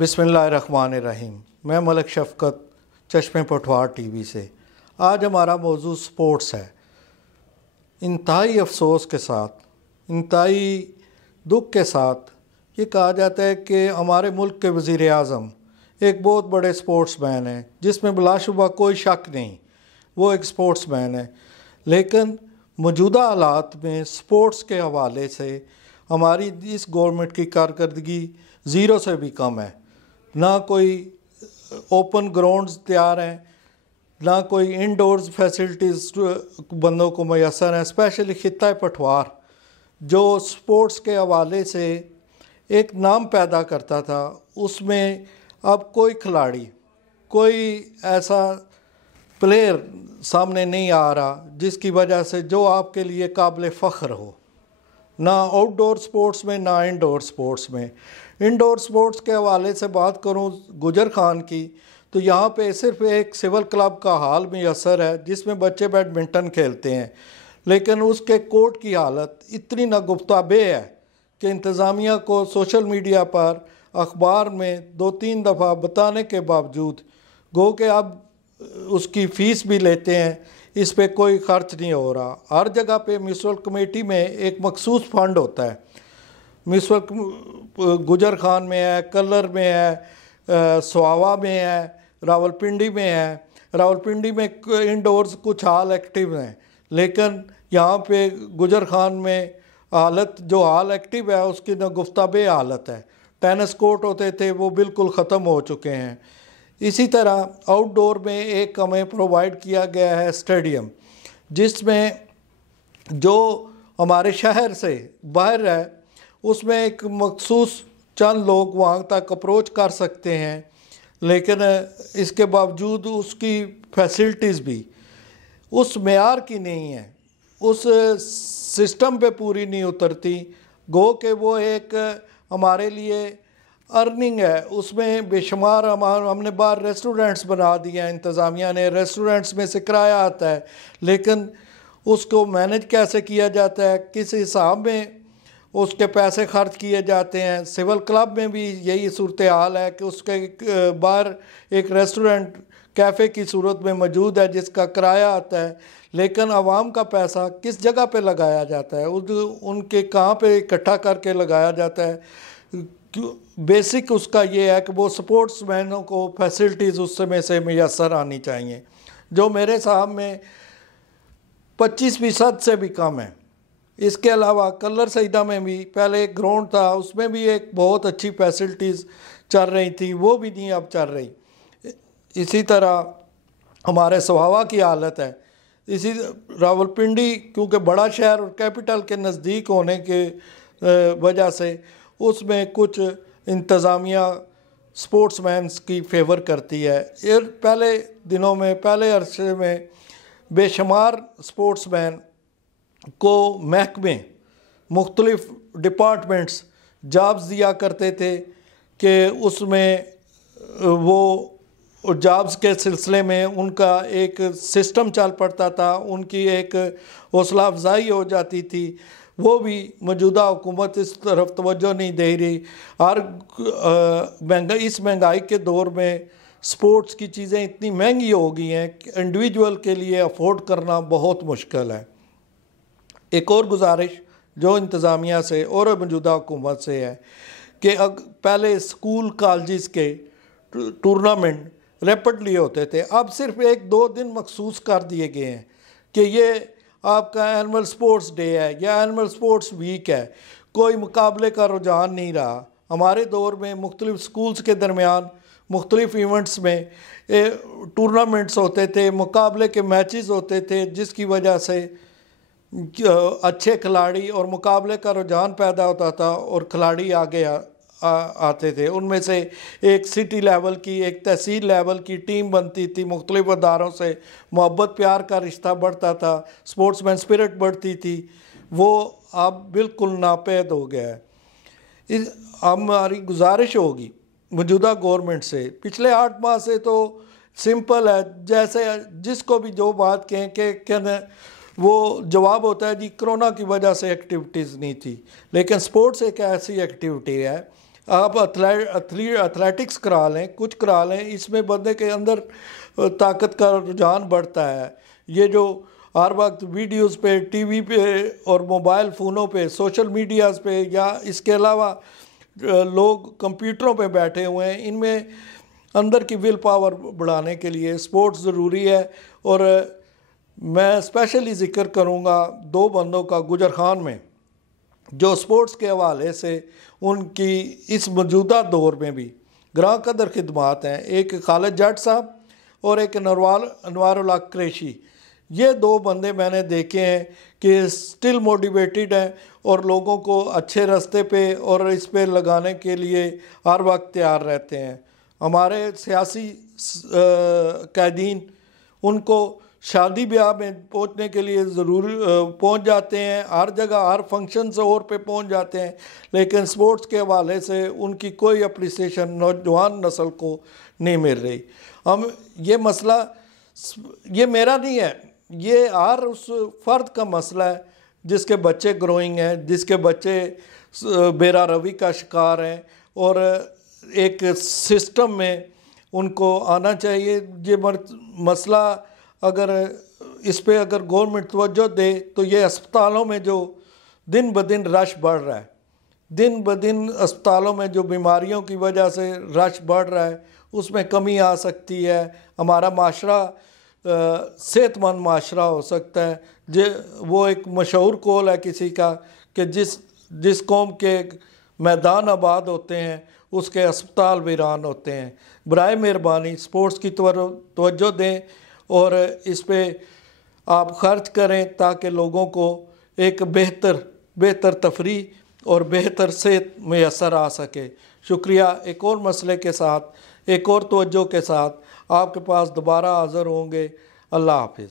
بسم اللہ الرحمن الرحیم۔ میں ملک شفقت چشمے پٹھوار ٹی وی سے۔ آج ہمارا موضوع سپورٹس ہے۔ انتہائی افسوس کے ساتھ، انتہائی دکھ کے ساتھ یہ کہا جاتا ہے کہ ہمارے ملک کے وزیر اعظم ایک بہت بڑے سپورٹس مین ہیں، جس میں بلا شبہ کوئی شک نہیں، وہ ایک سپورٹس مین ہے، لیکن موجودہ حالات میں سپورٹس کے حوالے سے ہماری اس گورنمنٹ کی کارکردگی زیرو سے بھی کم ہے۔ نہ کوئی اوپن گراؤنڈز تیار ہیں، نہ کوئی انڈورز فیسلٹیز بندوں کو میسر ہیں۔ اسپیشلی خطہ پٹھوار جو سپورٹس کے حوالے سے ایک نام پیدا کرتا تھا، اس میں اب کوئی کھلاڑی، کوئی ایسا پلیئر سامنے نہیں آ رہا جس کی وجہ سے جو آپ کے لیے قابل فخر ہو، نہ آؤٹ ڈور سپورٹس میں نہ انڈور سپورٹس میں۔ انڈور سپورٹس کے حوالے سے بات کروں گجر خان کی، تو یہاں پہ صرف ایک سول کلب کا ہال میسر ہے جس میں بچے بیڈمنٹن کھیلتے ہیں، لیکن اس کے کورٹ کی حالت اتنی ناگفتہ بے ہے کہ انتظامیہ کو سوشل میڈیا پر، اخبار میں 2-3 دفعہ بتانے کے باوجود گو کہ اب اس کی فیس بھی لیتے ہیں، اس پہ کوئی خرچ نہیں ہو رہا۔ ہر جگہ پہ میونسپل کمیٹی میں ایک مخصوص فنڈ ہوتا ہے، میونسپل گجر خان میں ہے، کلر میں ہے، سواوا میں ہے، راولپنڈی میں ہے۔ راولپنڈی میں انڈورز کچھ ہال ایکٹیو ہیں، لیکن یہاں پہ گجر خان میں حالت جو ہال ایکٹیو ہے اس کی ناگفتہ بے حالت ہے۔ ٹینس کورٹ ہوتے تھے وہ بالکل ختم ہو چکے ہیں۔ اسی طرح آؤٹ ڈور میں ایک ہمیں پرووائڈ کیا گیا ہے اسٹیڈیم، جس میں جو ہمارے شہر سے باہر ہے اس میں ایک مخصوص چند لوگ وہاں تک اپروچ کر سکتے ہیں، لیکن اس کے باوجود اس کی فیسلٹیز بھی اس معیار کی نہیں ہیں، اس سسٹم پہ پوری نہیں اترتی۔ گو کہ وہ ایک ہمارے لیے ارننگ ہے، اس میں بے شمار ہم نے باہر ریسٹورنٹس بنا دیا ہیں، انتظامیہ نے ریسٹورنٹس میں سے کرایہ آتا ہے، لیکن اس کو مینج کیسے کیا جاتا ہے، کس حساب میں اس کے پیسے خرچ کیے جاتے ہیں۔ سول کلب میں بھی یہی صورتحال ہے کہ اس کے باہر ایک ریسٹورنٹ کیفے کی صورت میں موجود ہے جس کا کرایہ آتا ہے، لیکن عوام کا پیسہ کس جگہ پہ لگایا جاتا ہے، ان کے کہاں پہ اکٹھا کر کے لگایا جاتا ہے۔ بیسک اس کا یہ ہے کہ وہ سپورٹس مینوں کو فیسلٹیز اس میں سے میسر آنی چاہیے، جو میرے حساب میں 25% سے بھی کم ہے۔ اس کے علاوہ کلر سیدہ میں بھی پہلے ایک گراؤنڈ تھا، اس میں بھی ایک بہت اچھی فیسلٹیز چل رہی تھی، وہ بھی نہیں اب چل رہی۔ اسی طرح ہمارے سواوا کی حالت ہے۔ اسی راولپنڈی کیونکہ بڑا شہر اور کیپٹل کے نزدیک ہونے کے وجہ سے اس میں کچھ انتظامیہ سپورٹس مینس کی فیور کرتی ہے۔ پہلے دنوں میں، پہلے عرصے میں بے شمار سپورٹس مین کو محکمے، مختلف ڈپارٹمنٹس جابز دیا کرتے تھے کہ اس میں وہ جابز کے سلسلے میں ان کا ایک سسٹم چل پڑتا تھا، ان کی ایک حوصلہ افزائی ہو جاتی تھی۔ وہ بھی موجودہ حکومت اس طرف توجہ نہیں دے رہی۔ اس مہنگائی کے دور میں سپورٹس کی چیزیں اتنی مہنگی ہو گئی ہیں کہ انڈیویجول کے لیے افورڈ کرنا بہت مشکل ہے۔ ایک اور گزارش جو انتظامیہ سے اور موجودہ حکومت سے ہے کہ پہلے اسکول کالجز کے ٹورنامنٹ ریپڈلی ہوتے تھے، اب صرف 1-2 دن مخصوص کر دیے گئے ہیں کہ یہ آپ کا اینول سپورٹس ڈے ہے یا اینول سپورٹس ویک ہے۔ کوئی مقابلے کا رجحان نہیں رہا۔ ہمارے دور میں مختلف سکولز کے درمیان مختلف ایونٹس میں ٹورنامنٹس ہوتے تھے، مقابلے کے میچز ہوتے تھے، جس کی وجہ سے اچھے کھلاڑی اور مقابلے کا رجحان پیدا ہوتا تھا اور کھلاڑی آگے آتے تھے۔ ان میں سے ایک سٹی لیول کی، ایک تحصیل لیول کی ٹیم بنتی تھی، مختلف اداروں سے محبت پیار کا رشتہ بڑھتا تھا، سپورٹس مین اسپرٹ بڑھتی تھی۔ وہ اب بالکل ناپید ہو گیا ہے۔ ہماری گزارش ہوگی موجودہ گورنمنٹ سے، پچھلے 8 ماہ سے تو سمپل ہے، جیسے جس کو بھی جو بات کہیں کہ وہ جواب ہوتا ہے جی کرونا کی وجہ سے ایکٹیویٹیز نہیں تھی، لیکن سپورٹس ایک ایسی ایکٹیویٹی ہے آپ ایتھلیٹکس کرا لیں، کچھ کرا لیں، اس میں بندے کے اندر طاقت کا رجحان بڑھتا ہے۔ یہ جو ہر وقت ویڈیوز پہ، ٹی وی پہ اور موبائل فونوں پہ، سوشل میڈیاز پہ، یا اس کے علاوہ لوگ کمپیوٹروں پہ بیٹھے ہوئے ہیں، ان میں اندر کی ول پاور بڑھانے کے لیے سپورٹس ضروری ہے۔ اور میں اسپیشلی ذکر کروں گا دو بندوں کا گجر خان میں، جو سپورٹس کے حوالے سے ان کی اس موجودہ دور میں بھی گراں قدر خدمات ہیں۔ ایک خالد جٹ صاحب اور ایک انوار اللہ قریشی۔ یہ دو بندے میں نے دیکھے ہیں کہ اسٹل موٹیویٹڈ ہیں اور لوگوں کو اچھے راستے پہ اور اس پہ لگانے کے لیے ہر وقت تیار رہتے ہیں۔ ہمارے سیاسی قائدین ان کو شادی بیاہ میں پہنچنے کے لیے ضرور پہنچ جاتے ہیں، ہر جگہ ہر فنکشن سے اور پہ پہنچ جاتے ہیں، لیکن سپورٹس کے حوالے سے ان کی کوئی اپریسیشن نوجوان نسل کو نہیں مل رہی۔ یہ مسئلہ یہ میرا نہیں ہے، یہ ہر اس فرد کا مسئلہ ہے جس کے بچے گروئنگ ہیں، جس کے بچے بیرا روی کا شکار ہیں، اور ایک سسٹم میں ان کو آنا چاہیے۔ یہ مسئلہ اگر اس پہ اگر گورنمنٹ توجہ دے تو یہ اسپتالوں میں جو دن بدن رش بڑھ رہا ہے، دن بدن اسپتالوں میں جو بیماریوں کی وجہ سے رش بڑھ رہا ہے، اس میں کمی آ سکتی ہے۔ ہمارا معاشرہ صحت مند معاشرہ ہو سکتا ہے۔ وہ ایک مشہور قول ہے کسی کا کہ جس قوم کے میدان آباد ہوتے ہیں اس کے اسپتال ویران ہوتے ہیں۔ برائے مہربانی سپورٹس کی توجہ دیں اور اس پہ آپ خرچ کریں تاکہ لوگوں کو ایک بہتر تفریح اور بہتر صحت میسر آ سکے۔ شکریہ۔ ایک اور مسئلے کے ساتھ، ایک اور توجہ کے ساتھ آپ کے پاس دوبارہ حاضر ہوں گے۔ اللہ حافظ۔